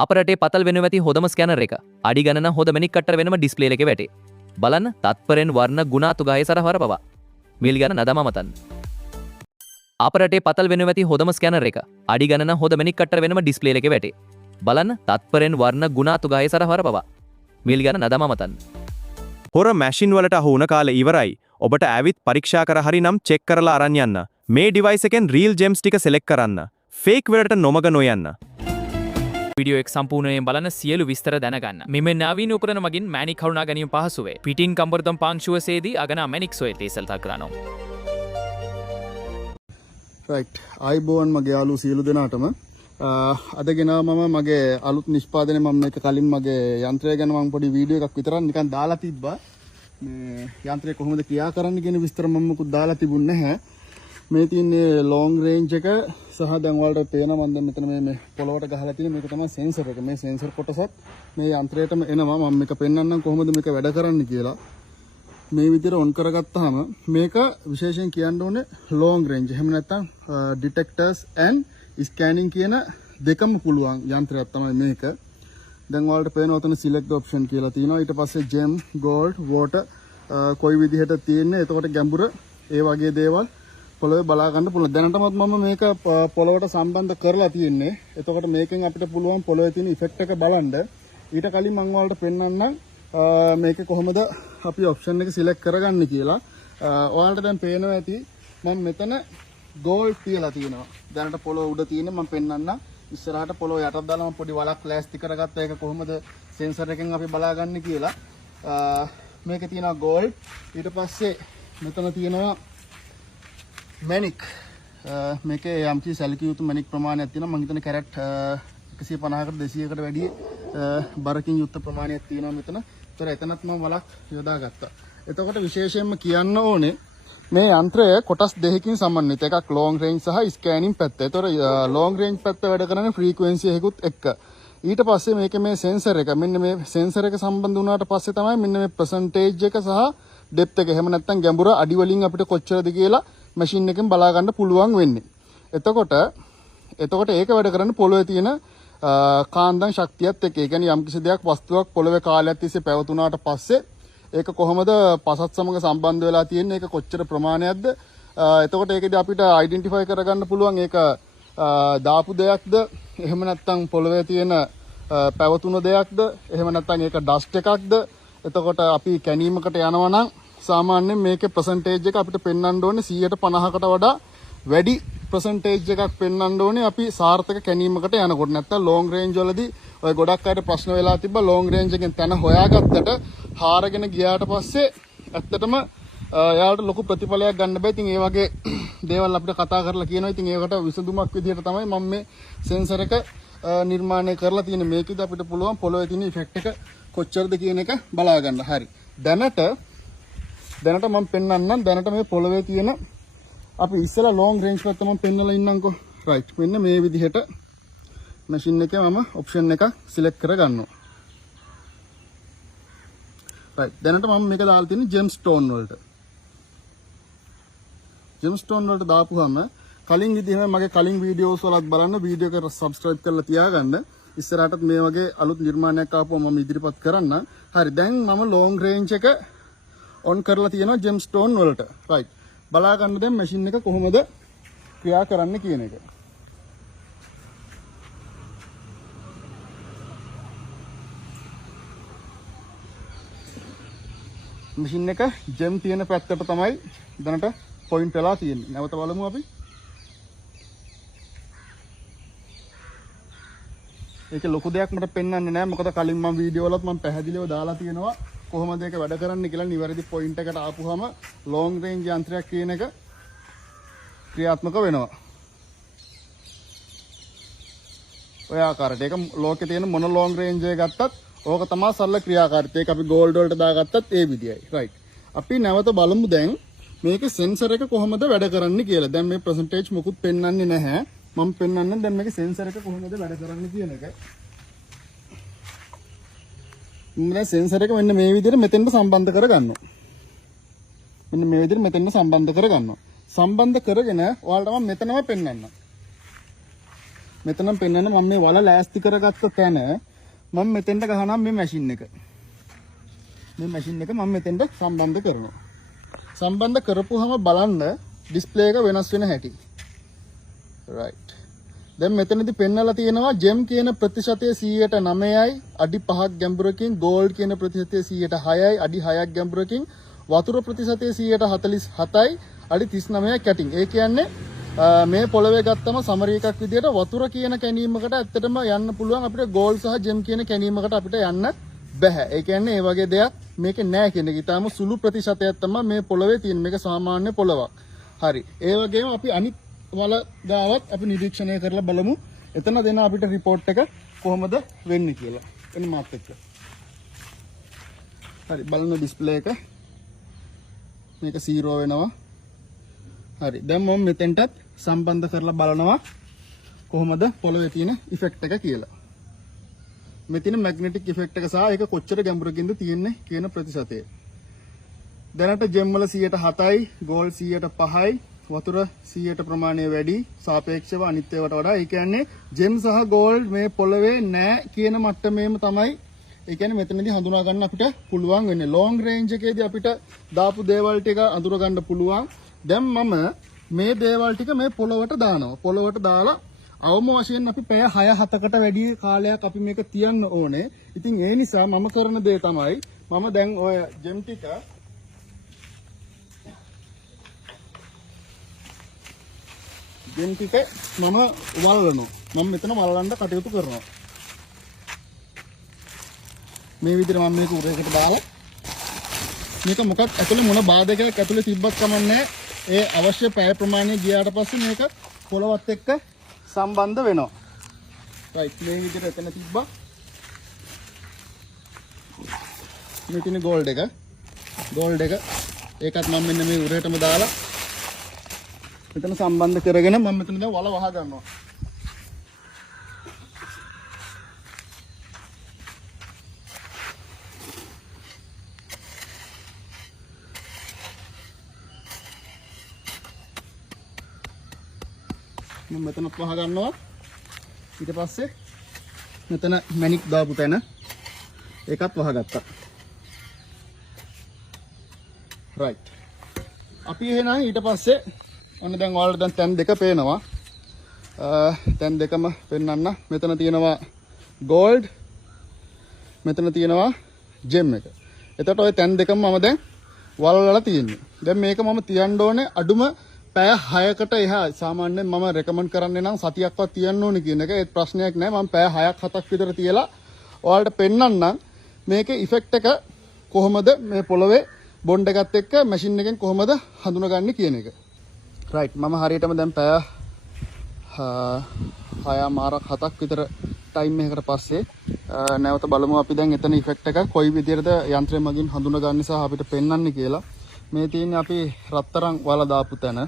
අප රටේ පතල් වෙනුව ඇති හොඳම ස්කැනර් එක. අඩි ගණන හොඳ මැණික් කට්ටර වෙනම ඩිස්ප්ලේ එකේ වැටේ. බලන්න තත්පරෙන් වර්ණ ගුණාතුගාය සරහවර පවා. මිල් ගණන නදම මතන්න. අප රටේ පතල් වෙනුව ඇති හොඳම ස්කැනර් එක. අඩි ගණන හොඳ මැණික් කට්ටර වෙනම ඩිස්ප්ලේ එකේ වැටේ. බලන්න තත්පරෙන් වර්ණ ගුණාතුගාය සරහවර පවා. මිල් ගණන නදම මතන්න. හොර මැෂින් වලට අහු වුණ කාලේ ඉවරයි. ඔබට ඇවිත් පරීක්ෂා කර හරි නම් චෙක් කරලා අරන් යන්න. මේ ඩිවයිස් එකෙන් රීල් ජෙම්ස් ටික සිලෙක්ට් කරන්න. ෆේක් වලට නොමග නොයන්න. වීඩියෝ එක සම්පූර්ණයෙන් බලන්න සියලු විස්තර දැනගන්න. මෙම නවීන උපකරණ මගින් මැණික් හඳුනා ගැනීම පහසු වේ. පිටින් කම්බරතම් පාංශුවසේදී අගනා මැණික් සොයතේ සල්තා කරනවා. රයිට් ආයිබෝන් මගේ යාළුවෝ සියලු දෙනාටම අද ගෙනාව මම මගේ අලුත් නිෂ්පාදනය මම මේක කලින් මගේ යන්ත්‍රය ගැන මම පොඩි වීඩියෝ එකක් විතරක් නිකන් දාලා තිබ්බා. මේ යන්ත්‍රය කොහොමද ක්‍රියා කරන්න කියන විස්තර මම මුකුත් දාලා තිබුණේ නැහැ. මේ තියෙන්නේ ලොංග් රේන්ජ් එක සහ දැන් වලට පේනවා මම දැන් මෙතන මේ පොළොවට ගහලා තියෙන මේක තමයි සෙන්සර් එක. මේ සෙන්සර් කොටසත් මේ යන්ත්‍රයටම එනවා. මම මේක පෙන්වන්නම් කොහොමද මේක වැඩ කරන්න කියලා. මේ විදිහට ඔන් කරගත්තාම මේක විශේෂයෙන් කියන්න ඕනේ ලොංග් රේන්ජ්. එහෙම නැත්නම් ඩිටෙක්ටර්ස් ඇන්ඩ් ස්කෑනින් කියන දෙකම පුළුවන් යන්ත්‍රයක් තමයි මේක. දැන් ඔයාලට පේනවා උතන සිලෙක්ට් ඔප්ෂන් කියලා තියෙනවා. ඊට පස්සේ ජෙම්, ගෝල්ඩ්, වෝටර් කොයි විදිහට තියෙන්නේ. එතකොට ගැඹුර ඒ වගේ දේවල් පොළොවේ බලා ගන්න පුළුවන්. දැනටමත් මම මේක පොළොවට සම්බන්ධ කරලා තියෙන්නේ. එතකොට මේකෙන් අපිට පුළුවන් පොළොවේ තියෙන ඉෆෙක්ට් එක බලන්න. ඊට කලින් මම ඔයාලට පෙන්වන්නම් මේක කොහොමද අපි ඔප්ෂන් එක සිලෙක්ට් කරගන්න කියලා. ඔයාලට දැන් පේනවා ඇති මම මෙතන ගෝල්ඩ් තියලා තියෙනවා. දැනට පොළොව උඩ තියෙන මම පෙන්වන්නම්. ඉස්සරහට පොළොව යටට දාලා මම පොඩි වලක් ලෑස්ති කරගත්තා. ඒක කොහොමද සෙන්සර් එකෙන් අපි බලාගන්නේ කියලා. මේකේ තියෙනවා ගෝල්ඩ්. ඊට පස්සේ මෙතන තියෙනවා මැණික්. මේකේ යම්කි සැලකිය යුතු මැණික් ප්‍රමාණයක් තියෙනවා. මම හිතන්නේ කැරට් 150කට 200කට වැඩි බරකින් යුක්ත ප්‍රමාණයක් තියෙනවා මෙතන. ඒතර එතනත් මම වලක් යොදාගත්තා. එතකොට විශේෂයෙන්ම කියන්න ඕනේ මේ යන්ත්‍රය කොටස් දෙකකින් සමන්විත. එකක් ලොංග් රේන්ජ් සහ ස්කෑනින් පැත්ත. ඒතර ලොංග් රේන්ජ් පැත්ත වැඩ කරන්නේ ෆ්‍රීකවෙන්සි එකකුත් එක්ක. ඊට පස්සේ මේකේ මේ සෙන්සර් එක මෙන්න මේ සෙන්සර් එක සම්බන්ධ වුණාට පස්සේ තමයි මෙන්න මේ පර්සන්ටේජ් එක සහ ඩෙප්ත් එක. එහෙම නැත්නම් ගැඹුර අඩි වලින් අපිට කොච්චරද කියලා මැෂින් එකෙන් බලා ගන්න පුළුවන් වෙන්නේ. එතකොට ඒක වැඩ කරන්නේ පොළොවේ තියෙන කාන්දම් ශක්තියත් එක්ක. ඒ කියන්නේ යම්කිසි දෙයක් වස්තුවක් පොළොවේ කාලයක් තිස්සේ පැවතුනාට පස්සේ ඒක කොහොමද පසත් සමග සම්බන්ධ වෙලා තියෙන්නේ, ඒක කොච්චර ප්‍රමාණයක්ද. එතකොට ඒකදී අපිට අයිඩෙන්ටිෆයි කරගන්න පුළුවන් ඒක දාපු දෙයක්ද, එහෙම නැත්නම් පොළොවේ තියෙන පැවතුන දෙයක්ද, එහෙම නැත්නම් ඒක ඩස්ට් එකක්ද. එතකොට අපි කැණීමකට යනවා නම් සාමාන්‍යයෙන් මේකේ පර්සන්ටේජ් එක අපිට පෙන්වන්න ඕනේ 150කට වඩා වැඩි පර්සන්ටේජ් එකක් පෙන්වන්න ඕනේ අපි සාර්ථක කැණීමකට යනකොට. නැත්තම් ලොංග් රේන්ජ් වලදී ඔය ගොඩක් අයට ප්‍රශ්න වෙලා තිබ්බා ලොංග් රේන්ජ් එකෙන් තැන හොයාගත්තට හාරගෙන ගියාට පස්සේ ඇත්තටම එයාලට ලොකු ප්‍රතිඵලයක් ගන්න බෑ. ඉතින් ඒ වගේ දේවල් අපිට කතා කරලා කියනවා. ඉතින් ඒකට විසඳුමක් විදිහට තමයි මම මේ සෙන්සර් එක නිර්මාණය කරලා තියෙන්නේ. මේකෙද අපිට පුළුවන් පොළොවේ තියෙන ඉෆෙක්ට් එක කොච්චරද කියන එක බලා ගන්න. හරි. දැනට මම පෙන්වන්නම්. දැනට මේ පොළොවේ තියෙන අපි ඉස්සෙල්ලා ලොංග් රේන්ජ් පැත්ත මම පෙන්වලා ඉන්නම්කෝ. රයිට්. මෙන්න මේ විදිහට මැෂින් එකේ මම ඔප්ෂන් එකක් සිලෙක්ට් කරගන්නවා. රයිට්. දැනට මම මේක දාලා තියෙන්නේ ජෙම් ස්ටෝන් වලට. ජෙම් ස්ටෝන් වලට දාපුවාම කලින් විදිහම මගේ කලින් වීඩියෝස් වලත් බලන්න, වීඩියෝ එක සබ්ස්ක්‍රයිබ් කරලා තියාගන්න. ඉස්සරහටත් මේ වගේ අලුත් නිර්මාණයක් ආපුවම මම ඉදිරිපත් කරන්න. හරි. දැන් මම ලොංග් රේන්ජ් එක ඔන් කරලා තියෙනවා ජෙම් ස්ටෝන් වලට. රයිට්. බලා ගන්න දැන් මැෂින් එක කොහොමද ක්‍රියා කරන්න කියන එක. මැෂින් එක ජෙම් තියෙන පැත්තට තමයි දැනට පොයින්ට් වෙලා තියෙන්නේ. නැවත බලමු අපි. ඒක ලොකු දෙයක් මට පෙන්වන්නේ නැහැ. මොකද කලින් මම වීඩියෝ වලත් මම පැහැදිලිව දාලා තියෙනවා කොහොමද ඒක වැඩ කරන්නේ කියලා. නිවැරදි පොයින්ට් එකට ආපුවම ලොංග් රේන්ජ් යන්ත්‍රයක් කියන එක ක්‍රියාත්මක වෙනවා. ඔය ආකාරයට ඒක ලෝකේ තියෙන මොන ලොංග් රේන්ජ් එක ගත්තත් ඕක තමයි සරල ක්‍රියාකාරීත්වය. ඒක අපි ගෝල්ඩ් වලට දාගත්තත් ඒ විදියයි. රයිට්. අපි නැවත බලමු දැන් මේකේ සෙන්සර් එක කොහොමද වැඩ කරන්නේ කියලා. දැන් මේ පර්සන්ටේජ් මොකුත් පෙන්වන්නේ නැහැ. මම පෙන්වන්නම් දැන් මේකේ සෙන්සර් එක කොහොමද වැඩ කරන්නේ කියන එක. මේ සෙන්සර් එක මෙන්න මේ විදිහට මෙතෙන්ට සම්බන්ධ කරගන්නවා. මෙන්න මේ විදිහට මෙතෙන්ට සම්බන්ධ කරගන්නවා. සම්බන්ධ කරගෙන ඔයාලට මම මෙතනම පෙන්වන්නම්. මෙතන පෙන්වන්න මම මේ වල ලෑස්ති කරගත්ත තැන මම මෙතෙන්ට ගහනවා මේ මැෂින් එක. මේ මැෂින් එක මම මෙතෙන්ට සම්බන්ධ කරනවා. සම්බන්ධ කරපුවාම බලන්න ඩිස්ප්ලේ එක වෙනස් වෙන හැටි. right. දැන් මෙතනදී පෙන්වලා තියෙනවා ජෙම් කියන ප්‍රතිශතය 9%යි අඩි 5ක් ගැඹුරකින්, ගෝල්ඩ් කියන ප්‍රතිශතය 6%යි අඩි 6ක් ගැඹුරකින්, වතුර ප්‍රතිශතය 47යි අඩි 39ක් යටින්. ඒ කියන්නේ මේ පොළවේ ගත්තම සමරි එකක් විදියට වතුර කියන කැණීමකට ඇත්තටම යන්න පුළුවන් අපිට ගෝල්ඩ් සහ ජෙම් කියන කැණීමකට අපිට යන්න බෑ. ඒ කියන්නේ මේ වගේ දෙයක් මේකේ නෑ කියන එක. ඊටාම සුළු ප්‍රතිශතයක් තමයි මේ පොළවේ තියෙන. මේක සාමාන්‍ය පොළවක්. හරි. ඒ වගේම අපි අනිත් වල ගාවත් අපි නිරීක්ෂණය කරලා බලමු. එතන දෙන අපිට report එක කොහොමද වෙන්නේ කියලා. එන්න මාත් එක්ක. හරි බලන්න ඩිස්ප්ලේ එක. මේක 0 වෙනවා. හරි. දැන් මම මෙතෙන්ටත් සම්බන්ධ කරලා බලනවා කොහොමද පොළවේ තියෙන ඉෆෙක්ට් එක කියලා. මේ තියෙන මැග්නටික් ඉෆෙක්ට් එක සහ ඒක කොච්චර ගැඹුරකින්ද තියෙන්නේ කියන ප්‍රතිශතය. දැනට ජෙම් වල 7%යි, ගෝල්ඩ් 5%යි, වතුර 100% ප්‍රමාණය වැඩි සාපේක්ෂව අනිත් ඒවාට වඩා. ඒ කියන්නේ ජෙම් සහ ගෝල්ඩ් මේ පොළවේ නැහැ කියන මට්ටමේම තමයි. ඒ කියන්නේ මෙතනදී හඳුනා ගන්න අපිට පුළුවන් වෙන්නේ. ලොං රේන්ජ් එකේදී අපිට දාපු දේවල් ටික අඳුර ගන්න පුළුවන්. දැන් මම මේ දේවල් ටික මේ පොළවට දානවා. පොළවට දාලා අවම වශයෙන් අපි පැය 6-7කට වැඩි කාලයක් අපි මේක තියන්න ඕනේ. ඉතින් ඒ නිසා මම කරන දේ තමයි මම දැන් ඔය ජෙම් ටික මම වලනවා. මම මෙතන වලන්න කටයුතු කරනවා. මේ විදිහට මම මේක උරේකට දාලා මේක මොකක් ඇතුලේ මොන බාධකයක් ඇතුලේ තිබ්බත් කමන්නේ. ඒ අවශ්‍ය පැය ප්‍රමාණය ගියාට පස්සේ මේක පොළවත් එක්ක සම්බන්ධ වෙනවා. right මේ විදිහට එතන තිබ්බා. මේ තියෙන ගෝල්ඩ් එක. ඒකත් මම මෙන්න මේ උරේටම දාලා මෙතන සම්බන්ධ කරගෙන මම මෙතන දැන් වල වහ ගන්නවා. මම මෙතන වහ ගන්නවා. ඊට පස්සේ මෙතන මැණික් දාපු තැන ඒකත් වහගත්තා. right. අපි එහෙනම් ඊට පස්සේ ඔන්න දැන් ඔයාලට දැන් තැන් දෙක පේනවා. තැන් දෙකම පෙන්වන්න. මෙතන තියෙනවා ගෝල්ඩ්, මෙතන තියෙනවා ජෙම් එක. එතකොට ওই තැන් දෙකම මම දැන් වලවලා තියෙන්නේ. දැන් මේක මම තියන්න ඕනේ අඩුම පැය 6කට එහා. සාමාන්‍යයෙන් මම රෙකමන්ඩ් කරන්නේ නම් සතියක්වත් තියන්න ඕනේ කියන එක. ඒත් ප්‍රශ්නයක් නැහැ. මම පැය 6ක් 7ක් විතර තියලා ඔයාලට පෙන්වන්නම් මේකේ ඉෆෙක්ට් එක කොහොමද මේ පොළවේ බොන්ඩ් එකත් එක්ක මැෂින් එකෙන් කොහොමද හඳුනගන්නේ කියන එක. right මම හරියටම දැන් පැය 6-7ක් විතර ටයිම් එකකට පස්සේ නැවත බලමු අපි දැන් එතන ඉෆෙක්ට් එක කොයි විදිහටද යන්ත්‍රය මගින් හඳුනගන්නේ සහ අපිට පෙන්වන්නේ කියලා. මේ තියෙන්නේ අපි රත්තරන් වල දාපු තැන.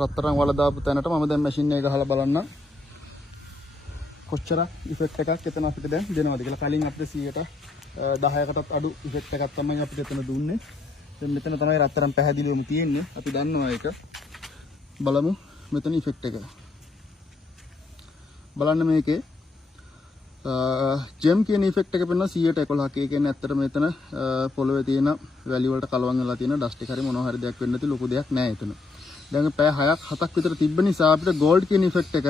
රත්තරන් වල දාපු තැනට මම දැන් මැෂින් එක ගහලා බලන්න කොච්චර ඉෆෙක්ට් එකක් එතන අපිට දැන් දෙනවද කියලා. කලින් අපිට 10%කටත් අඩු ඉෆෙක්ට් එකක් තමයි අපිට එතන දුන්නේ. දැන් මෙතන තමයි රත්තරන් පැහැදිලිවම තියෙන්නේ. අපි දන්නවා ඒක. බලමු මෙතන ඉෆෙක්ට් එක. බලන්න මේකේ ජෙම් කියන ඉෆෙක්ට් එක පෙන්වන 111ක්. ඒ කියන්නේ ඇත්තට මෙතන පොළවේ තියෙන වැලි වලට කලවම් වෙලා තියෙන ඩස්ට් එක හරි මොනවා හරි දෙයක් වෙන්න නැති ලොකු දෙයක් නෑ එතන. දැන් පැය 6ක් 7ක් විතර තිබ්බ නිසා අපිට ගෝල්ඩ් කියන ඉෆෙක්ට් එක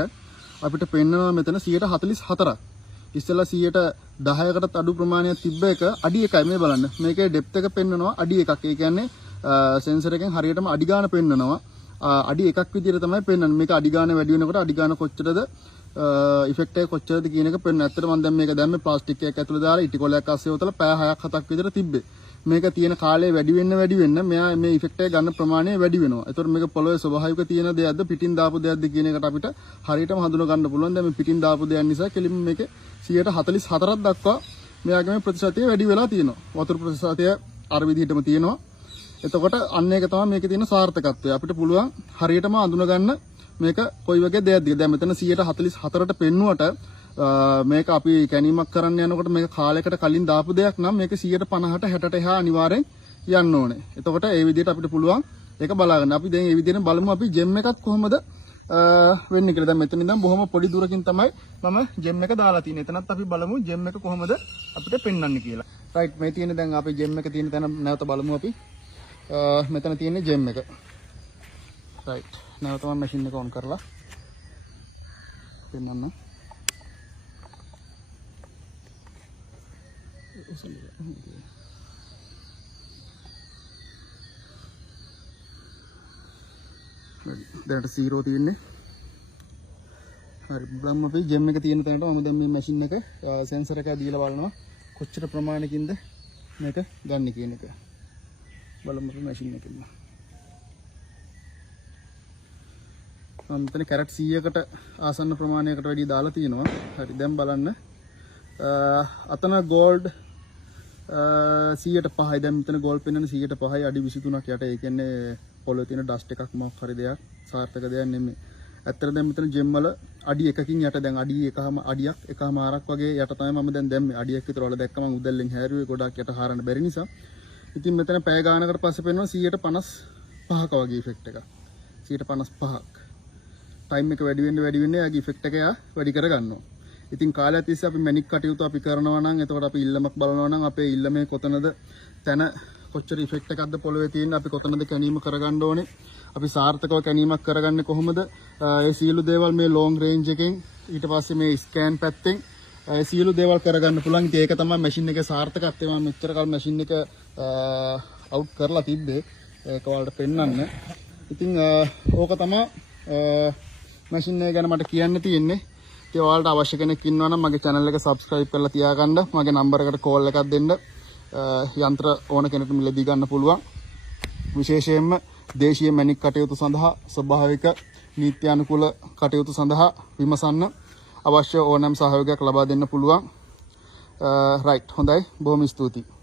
අපිට පෙන්වනවා මෙතන 144ක්. ඉස්සෙල්ලා 10%කටත් අඩු ප්‍රමාණයක් තිබ්බ එක අඩි 1යි. මේ බලන්න. මේකේ ඩෙප්ත් එක පෙන්වනවා අඩි 1ක්. ඒ කියන්නේ සෙන්සර් එකෙන් හරියටම අඩි ගාන පෙන්වනවා. අඩි 1ක් විදිහට තමයි පෙන්වන්නේ. මේක අඩි ගාන වැඩි වෙනකොට අඩි ගාන කොච්චරද ඉෆෙක්ට් එක කොච්චරද කියන එක පෙන්වන. ඇත්තට මම දැන් මේක දැම්මේ ප්ලාස්ටික් එකක් ඇතුළේ දාලා ඉටි කොලයක් අස්සේ උතලා පැය 6ක් 7ක් විතර තිබ්බේ. මේක තියෙන කාලය වැඩි වෙන්න මෙයා මේ ඉෆෙක්ට් එක ගන්න ප්‍රමාණය වැඩි වෙනවා. ඒතකොට මේක පොළවේ ස්වභාවික තියෙන දෙයක්ද පිටින් දාපු දෙයක්ද කියන එකට අපිට හරියටම හඳුනා ගන්න පුළුවන්. දැන් මේ පිටින් දාපු දෙයක් නිසා කෙලින්ම මේකේ 144ක් දක්වා මෙයාගේ මේ ප්‍රතිශතය වැඩි වෙලා තියෙනවා. වතුර ප්‍රතිශතය අර විදිහටම තියෙනවා. එතකොට අන්න ඒක තමයි මේකේ තියෙන සාර්ථකත්වය. අපිට පුළුවන් හරියටම අඳුන ගන්න මේක කොයි වගේ දෙයක්ද. දැන් මෙතන 144ට පෙන්නුවට මේක අපි කැණීමක් කරන්න යනකොට මේක කාලයකට කලින් දාපු දෙයක් නම් මේක 150ට 60ට එහා අනිවාර්යෙන් යන්න ඕනේ. එතකොට ඒ විදිහට අපිට පුළුවන් ඒක බලාගන්න. අපි දැන් මේ විදිහට බලමු අපි ජෙම් එකත් කොහොමද වෙන්නේ කියලා. දැන් මෙතන ඉඳන් බොහොම පොඩි දුරකින් තමයි මම ජෙම් එක දාලා තියෙන්නේ. එතනත් අපි බලමු ජෙම් එක කොහොමද අපිට පෙන්වන්නේ කියලා. රයිට් මේ තියෙන දැන් අපි ජෙම් එක තියෙන තැන නැවත බලමු අපි. මෙතන තියෙන්නේ ජෙම් එක. රයිට් නැවත මම මැෂින් එක ඔන් කරලා පෙන්වන්න. දැනට 0 තියෙන්නේ. හරි බලමු අපි ජෙම් එක තියෙන තැනට මම දැන් මේ මැෂින් එක සෙන්සර් එකක් දීලා බලනවා කොච්චර ප්‍රමාණයකින්ද මේක ගන්න කියන එක. බලමු අපි මැෂින් එකෙන්. මම මෙතන කැරට් 100කට ආසන්න ප්‍රමාණයකට වැඩි දාලා තිනවා. හරි දැන් බලන්න. අතන ගෝල්ඩ් 105යි. දැන් මෙතන ගෝල්ඩ් පෙන්වන 105යි අඩි 23ක් යට. ඒ කියන්නේ පොළොවේ තියෙන ඩස්ට් එකක් මොකක් හරි දෙයක් සාර්ථක දෙයක් නෙමෙයි. ඇත්තට දැන් මෙතන ජෙම් වල අඩි 1කින් යට දැන් අඩි 1ම අඩියක් එකමාරක් වගේ යට තමයි මම දැන් දැම්මේ. අඩියක් විතර වල දැක්ක මම උදැල්ලෙන් හැරුවේ ගොඩක් යට හරන්න බැරි නිසා. ඉතින් මෙතන පැය ගානකට පස්සේ පෙන්වනවා 155ක වගේ ඉෆෙක්ට් එකක්. 155ක්. ටයිම් එක වැඩි වෙන්න යාගේ ඉෆෙක්ට් එක යා වැඩි කර ගන්නවා. ඉතින් කාලය තිස්සේ අපි මැනික් කටයුතු අපි කරනවා නම් එතකොට අපි ඉල්ලමක් බලනවා නම් අපේ ඉල්ලමේ කොතනද තැන කොච්චර ඉෆෙක්ට් එකක්ද පොළවේ තියෙන අපි කොතනද කැණීම කරගන්න ඕනේ. අපි සාර්ථකව කැණීමක් කරගන්නේ කොහොමද? ඒ සියලු දේවල් මේ ලොන්ග් රේන්ජ් එකෙන් ඊට පස්සේ මේ ස්කෑන් පැත්තෙන් ඒ සියලු දේවල් කරගන්න පුළුවන්. ඉතින් ඒක තමයි මැෂින් එකේ සාර්ථකත්වය. මම මෙච්චර කල් මැෂින් එක අවුට් කරලා තිබ්බේ. ඒක වලට පෙන්වන්න. ඉතින් ඕක තමයි මැෂින් එක ගැන මට කියන්න තියෙන්නේ. ඉතින් ඔයාලට අවශ්‍ය කෙනෙක් ඉන්නවා නම් මගේ channel එක subscribe කරලා තියාගන්න. මගේ number එකට call එකක් දෙන්න. යන්ත්‍ර ඕන කෙනෙකුට මිලදී ගන්න පුළුවන්. විශේෂයෙන්ම දේශීය මැණික් කටයුතු සඳහා ස්වභාවික නීත්‍යානුකූල කටයුතු සඳහා විමසන්න අවශ්‍ය ඕනෑම සහයෝගයක් ලබා දෙන්න පුළුවන්. රයිට් හොඳයි බොහොම ස්තුතියි.